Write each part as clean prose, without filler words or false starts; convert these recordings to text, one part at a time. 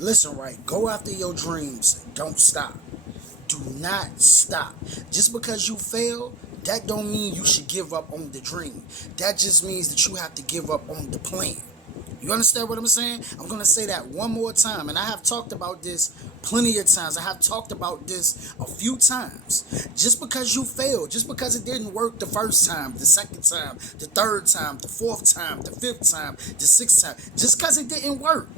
Listen, right? Go after your dreams. Don't stop. Do not stop. Just because you fail, that don't mean you should give up on the dream. That just means that you have to give up on the plan. You understand what I'm saying? I'm going to say that one more time. And I have talked about this plenty of times. I have talked about this a few times. Just because you failed, just because it didn't work the first time, the second time, the third time, the fourth time, the fifth time, the sixth time, just because it didn't work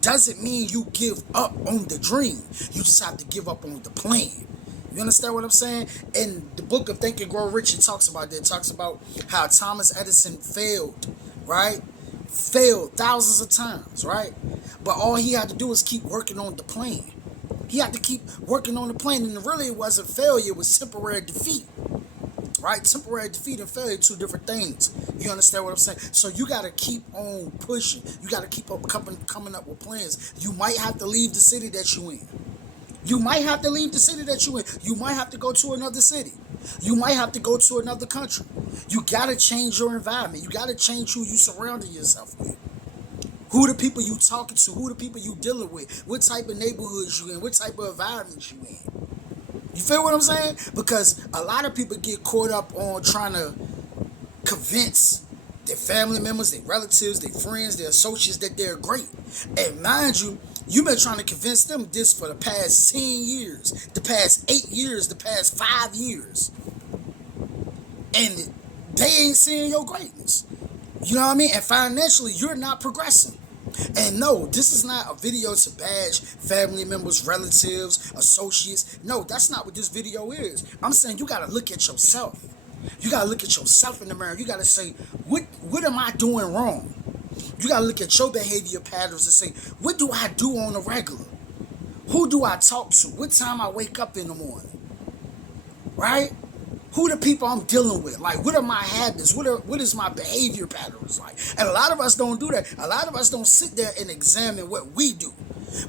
doesn't mean you give up on the dream. You just have to give up on the plan. You understand what I'm saying? In the book of Think and Grow Rich, it talks about that. It talks about how Thomas Edison failed, right? Failed thousands of times, right? But all he had to do was keep working on the plan. He had to keep working on the plan, and really it wasn't failure, it was temporary defeat. Right? Temporary defeat and failure, two different things. You understand what I'm saying? So you got to keep on pushing. You got to keep up coming up with plans. You might have to leave the city that you in. You might have to leave the city that you in. You might have to go to another city. You might have to go to another country. You got to change your environment. You got to change who you surrounding yourself with. Who the people you talking to? Who the people you dealing with? What type of neighborhoods you in? What type of environment you in? You feel what I'm saying? Because a lot of people get caught up on trying to convince their family members, their relatives, their friends, their associates that they're great. And mind you, you've been trying to convince them this for the past 10 years, the past 8 years, the past 5 years. And they ain't seeing your greatness. You know what I mean? And financially, you're not progressing. And no, this is not a video to bash family members, relatives, associates. No, that's not what this video is. I'm saying you got to look at yourself. You got to look at yourself in the mirror. You got to say, what am I doing wrong? You got to look at your behavior patterns and say, what do I do on a regular? Who do I talk to? What time I wake up in the morning? Right? Who the people I'm dealing with? Like, what are my habits? What is my behavior patterns like? And a lot of us don't do that. A lot of us don't sit there and examine what we do.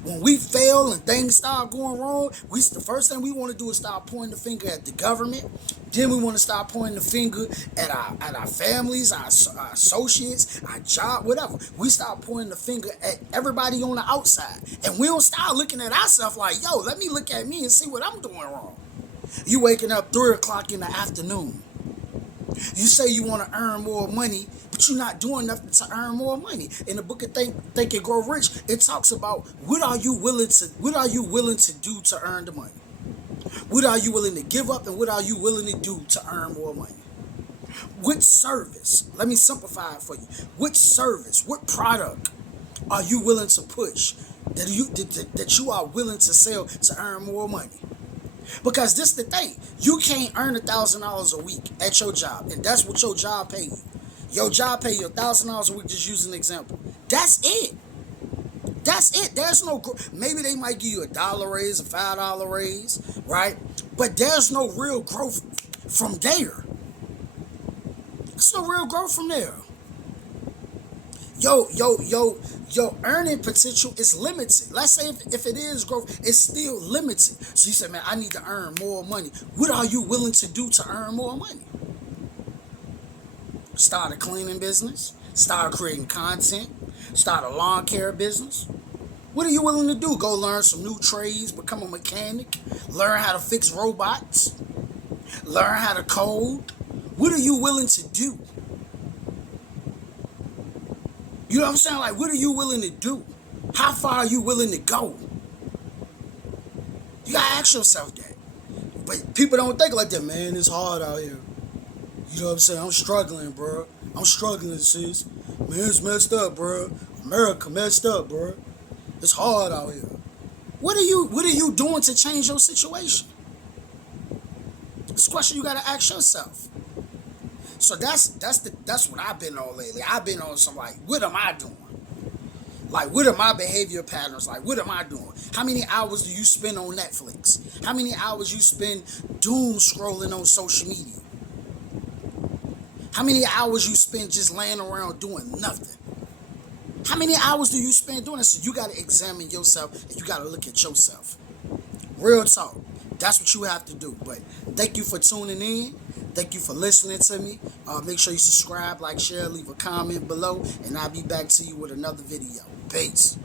When we fail and things start going wrong, the first thing we want to do is start pointing the finger at the government. Then we want to start pointing the finger at our families, our associates, our job, whatever. We start pointing the finger at everybody on the outside. And we don't start looking at ourselves like, yo, let me look at me and see what I'm doing wrong. You waking up 3 o'clock in the afternoon. You say you want to earn more money, but you're not doing nothing to earn more money. In the book of Think and Grow Rich, it talks about what are you willing to do to earn the money? What are you willing to give up, and what are you willing to do to earn more money? What service? Let me simplify it for you. What service, what product are you willing to push that you are willing to sell to earn more money? Because this the thing, you can't earn $1,000 a week at your job, and that's what your job pay you. Your job pay you $1,000 a week. Just use an example. That's it. That's it. There's no maybe they might give you $1 raise, a $5 raise, right? But there's no real growth from there. There's no real growth from there. Your earning potential is limited. Let's say if it is growth, it's still limited. So you say, man, I need to earn more money. What are you willing to do to earn more money? Start a cleaning business. Start creating content. Start a lawn care business. What are you willing to do? Go learn some new trades. Become a mechanic. Learn how to fix robots. Learn how to code. What are you willing to do? You know what I'm saying? Like, what are you willing to do? How far are you willing to go? You gotta ask yourself that. But people don't think like that, man. It's hard out here. You know what I'm saying? I'm struggling, bro. I'm struggling, sis. Man, it's messed up, bro. America messed up, bro. It's hard out here. What are you doing to change your situation? It's a question you gotta ask yourself. So that's what I've been on lately. I've been on some like, what am I doing? Like, what are my behavior patterns? Like, what am I doing? How many hours do you spend on Netflix? How many hours you spend doom scrolling on social media? How many hours you spend just laying around doing nothing? How many hours do you spend doing this? So you got to examine yourself and you got to look at yourself. Real talk. That's what you have to do. But thank you for tuning in. Thank you for listening to me. Make sure you subscribe, like, share, leave a comment below, and I'll be back to you with another video. Peace.